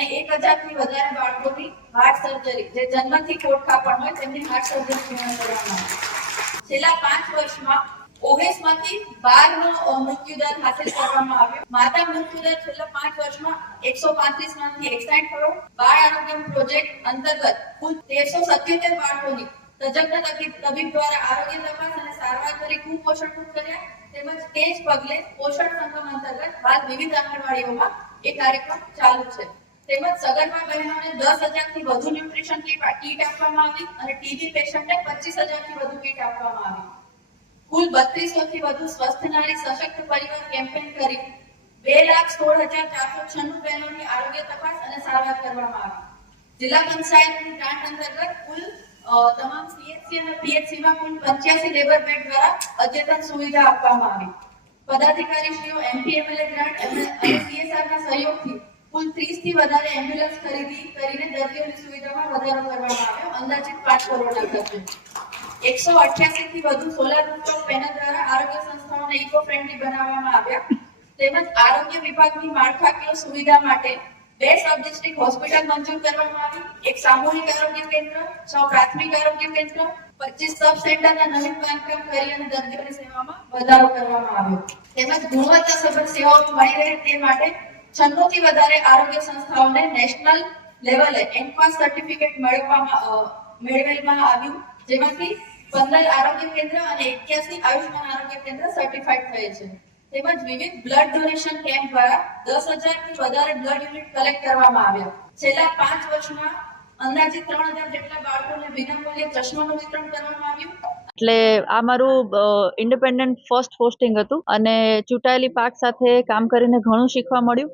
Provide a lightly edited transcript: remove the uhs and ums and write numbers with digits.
અને 1000થી વધારે બાળકોની હાર્ટ સર્જરી જે જન્મથી ખોડખાપણ હોય તેમની હાર્ટ સર્જરી પૂર્ણ કરવામાં આવી। છેલ્લા 5 વર્ષમાં 19 માંથી 12નો મૃત્યુદર હાંસલ કરવામાં આવ્યો। માતા મૃત્યુદર છેલ્લા 5 વર્ષમાં 135 માંથી 61 કરોડ। બાળ આરોગ્ય પ્રોજેક્ટ અંતર્ગત કુલ 1377 બાળકોની તજજ્ઞ તબીબ દ્વારા આરોગ્ય તપાસ અને સારવાર કરી કુપોષણ મુક્ત કર્યા। તેમજ તે જ પગલે પોષણ સંગમ અંતર્ગત હાલ વિવિધ આંગણવાડીઓમાં એ કાર્યક્રમ ચાલુ છે। તેમજ સગર્ભા બહેનોને 10,000થી વધુ ન્યુટ્રિશન કીટ આપવામાં આવી અને ટીબી પેશન્ટને 25,000થી વધુ કીટ આપવામાં આવી। કુલ 3200થી વધુ સ્વસ્થ નારી સશક્ત પરિવાર કેમ્પેઈન કરી 2,16,496 બહેનોની આરોગ્ય તપાસ અને સારવાર કરવામાં આવી। જિલ્લા પંચાયતની ગ્રાન્ટ અંતર્ગત કુલ તમામ સીએચસી અને પીએચસીમાં કુલ 85 લેબર બેડ દ્વારા અદ્યતન સુવિધા આપવામાં આવી। પદાધિકારીશ્રીઓ એમપીએમએલએ ગ્રાન્ટ અને સીએસઆરના સહયોગથી કુલ 30થી વધારે એમ્બ્યુલન્સ ખરીદી કરીને દર્દીઓની સુવિધામાં વધારો કરવામાં આવ્યો। અંદાજિત 5 કરોડના ખર્ચે 188થી વધુ સોલાર રૂફટોપ પેનલ દ્વારા આરોગ્ય સંસ્થાઓને ઇકો ફ્રેન્ડલી બનાવવામાં આવ્યા। તેમજ આરોગ્ય વિભાગની માળખાકીય સુવિધા માટે 2 સબ ડિસ્ટ્રિક્ટ હોસ્પિટલ મંજૂર કરવામાં આવી। એક સામૂહિક આરોગ્ય કેન્દ્ર, 6 પ્રાથમિક આરોગ્ય કેન્દ્ર, 25 સબ સેન્ટરના નવીન બાંધકામ કરી અને દર્દીઓની સેવામાં વધારો કરવામાં આવ્યો। તેમજ ગુણવત્તાસભર સેવાઓ મળી રહે તે માટે 96થી વધારે આરોગ્ય સંસ્થાઓને નેશનલ લેવલે એનપાસ સર્ટિફિકેટ મેળવવામાં આવ્યું, જેમાંથી 15 આરોગ્ય કેન્દ્ર અને 81 આયુષ્માન આરોગ્ય કેન્દ્ર સર્ટિફાઈડ થયેલ છે। તેમજ વિવિધ બ્લડ ડોનેશન કેમ્પ દ્વારા 10,000થી વધારે બ્લડ યુનિટ કલેક્ટ કરવામાં આવ્યા। છેલ્લા 5 વર્ષમાં અંદાજિત 3,000 જેટલા બાળકોને વિનામૂલ્યે ચશ્માનું વિતરણ કરવામાં આવ્યું। એટલે આ મારું ઇન્ડિપેન્ડન્ટ ફર્સ્ટ પોસ્ટિંગ હતું અને ચૂંટાયેલી પાક સાથે કામ કરીને ઘણું શીખવા મળ્યું।